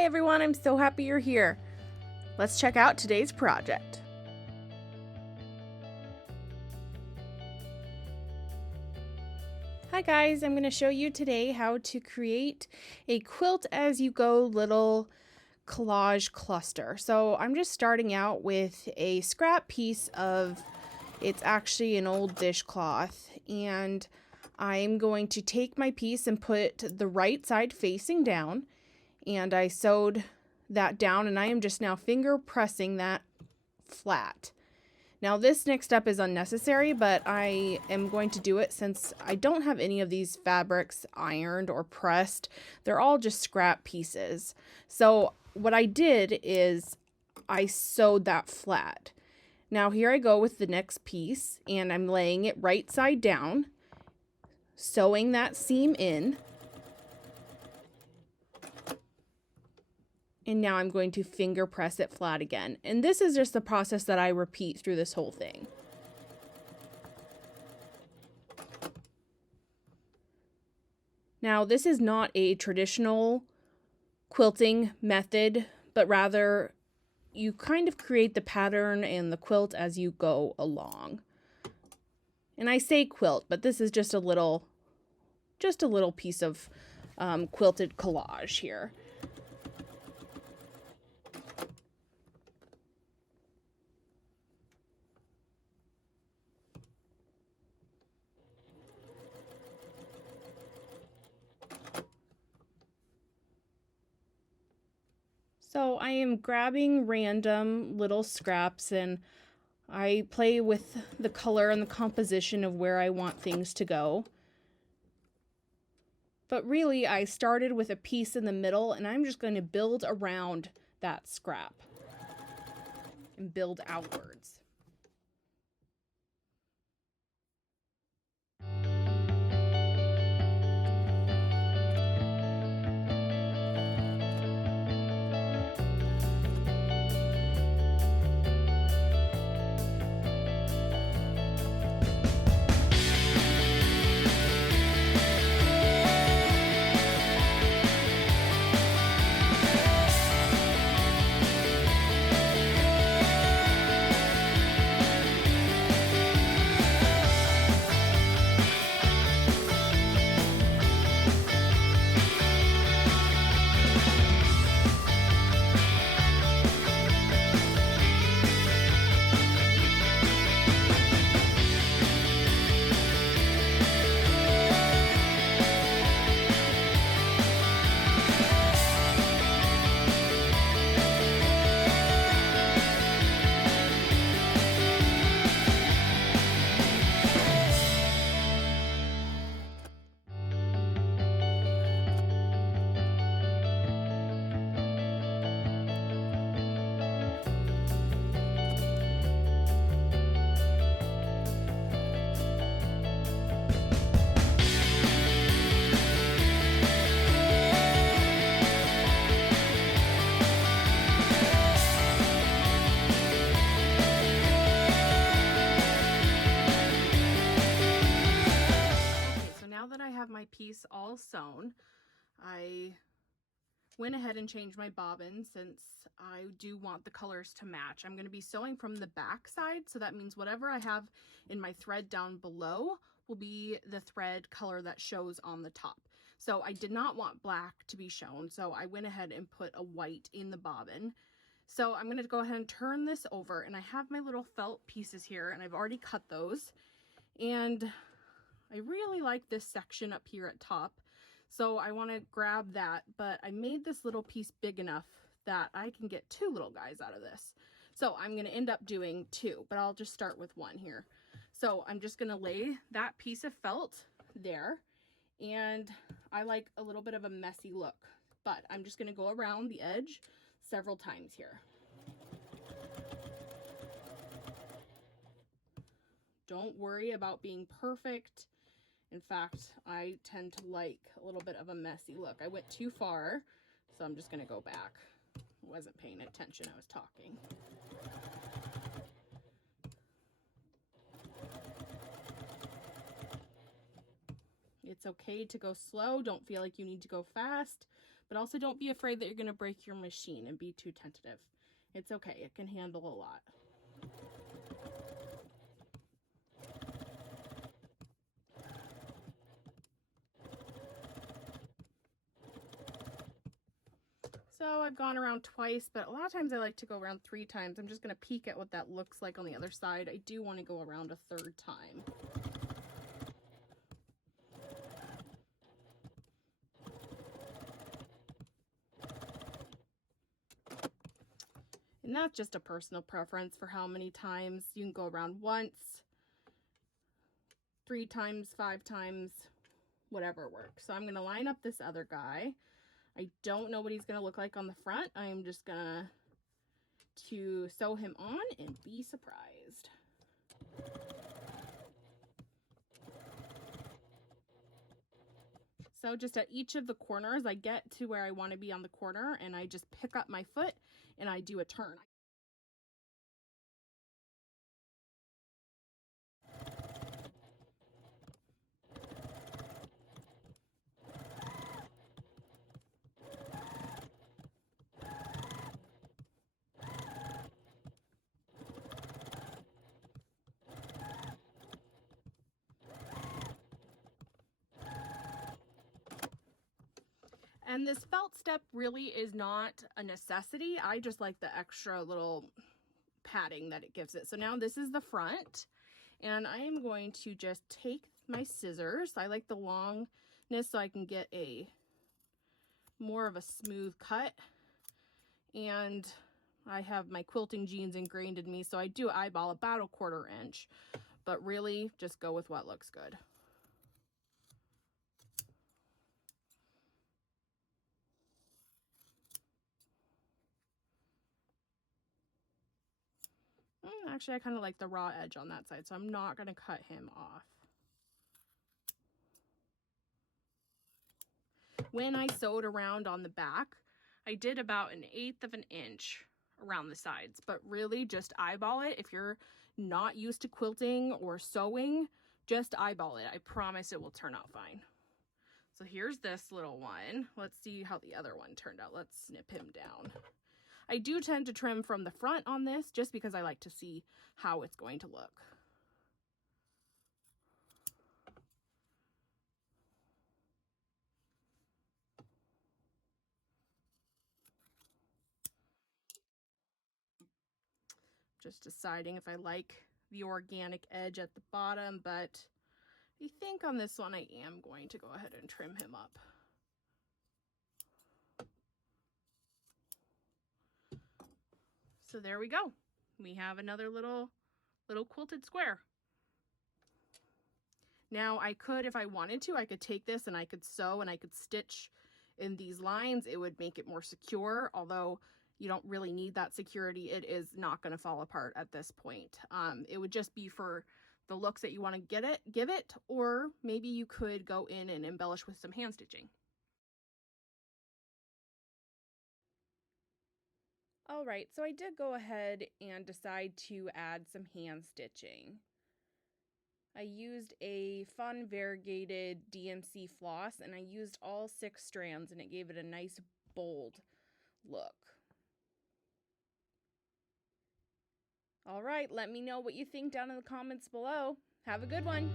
Hi everyone, I'm so happy you're here. Let's check out today's project. Hi guys, I'm going to show you today how to create a quilt as you go little collage cluster. So I'm just starting out with a scrap piece of, it's actually an old dishcloth, and I'm going to take my piece and put the right side facing down, and I sewed that down, and I am just now finger pressing that flat. Now this next step is unnecessary, but I am going to do it since I don't have any of these fabrics ironed or pressed. They're all just scrap pieces. So what I did is I sewed that flat. Now here I go with the next piece, and I'm laying it right side down, sewing that seam in. And now I'm going to finger press it flat again. And this is just the process that I repeat through this whole thing. Now, this is not a traditional quilting method, but rather you kind of create the pattern and the quilt as you go along. And I say quilt, but this is just a little piece of quilted collage here. So I am grabbing random little scraps, and I play with the color and the composition of where I want things to go. But really, I started with a piece in the middle, and I'm just going to build around that scrap and build outwards. My piece all sewn, I went ahead and changed my bobbin since I do want the colors to match. I'm going to be sewing from the back side, so that means whatever I have in my thread down below will be the thread color that shows on the top. So I did not want black to be shown, so I went ahead and put a white in the bobbin. So I'm going to go ahead and turn this over, and I have my little felt pieces here, and I've already cut those. And I really like this section up here at top, so I want to grab that, but I made this little piece big enough that I can get two little guys out of this. So I'm going to end up doing two, but I'll just start with one here. So I'm just going to lay that piece of felt there, and I like a little bit of a messy look, but I'm just going to go around the edge several times here. Don't worry about being perfect. In fact, I tend to like a little bit of a messy look. I went too far, so I'm just going to go back. I wasn't paying attention, I was talking. It's okay to go slow. Don't feel like you need to go fast, But also don't be afraid that you're going to break your machine and be too tentative. It's okay. It can handle a lot. So I've gone around twice, but a lot of times I like to go around 3 times. I'm just going to peek at what that looks like on the other side. I do want to go around a 3rd time. And that's just a personal preference for how many times. You can go around once, 3 times, 5 times, whatever works. So I'm going to line up this other guy. I don't know what he's going to look like on the front. I'm just going to sew him on and be surprised. So just at each of the corners, I get to where I want to be on the corner and I just pick up my foot and I do a turn. And this felt step really is not a necessity. I just like the extra little padding that it gives it. So now this is the front, and I am going to just take my scissors. I like the longness so I can get a more of a smooth cut. And I have my quilting genes ingrained in me, so I do eyeball about a 1/4 inch, but really just go with what looks good. Actually, I kind of like the raw edge on that side, so I'm not going to cut him off. When I sewed around on the back, I did about 1/8 of an inch around the sides, but really just eyeball it. If you're not used to quilting or sewing, just eyeball it. I promise it will turn out fine. So here's this little one. Let's see how the other one turned out. Let's snip him down. I do tend to trim from the front on this just because I like to see how it's going to look. Just deciding if I like the organic edge at the bottom, but I think on this one I am going to go ahead and trim him up. So there we go. We have another little quilted square. Now I could, if I wanted to, I could take this and I could sew and I could stitch in these lines. It would make it more secure, although you don't really need that security. It is not going to fall apart at this point. It would just be for the looks that you want to give it, or maybe you could go in and embellish with some hand stitching. All right, so I did go ahead and decide to add some hand stitching. I used a fun variegated DMC floss, and I used all 6 strands, and it gave it a nice bold look. All right, let me know what you think down in the comments below. Have a good one.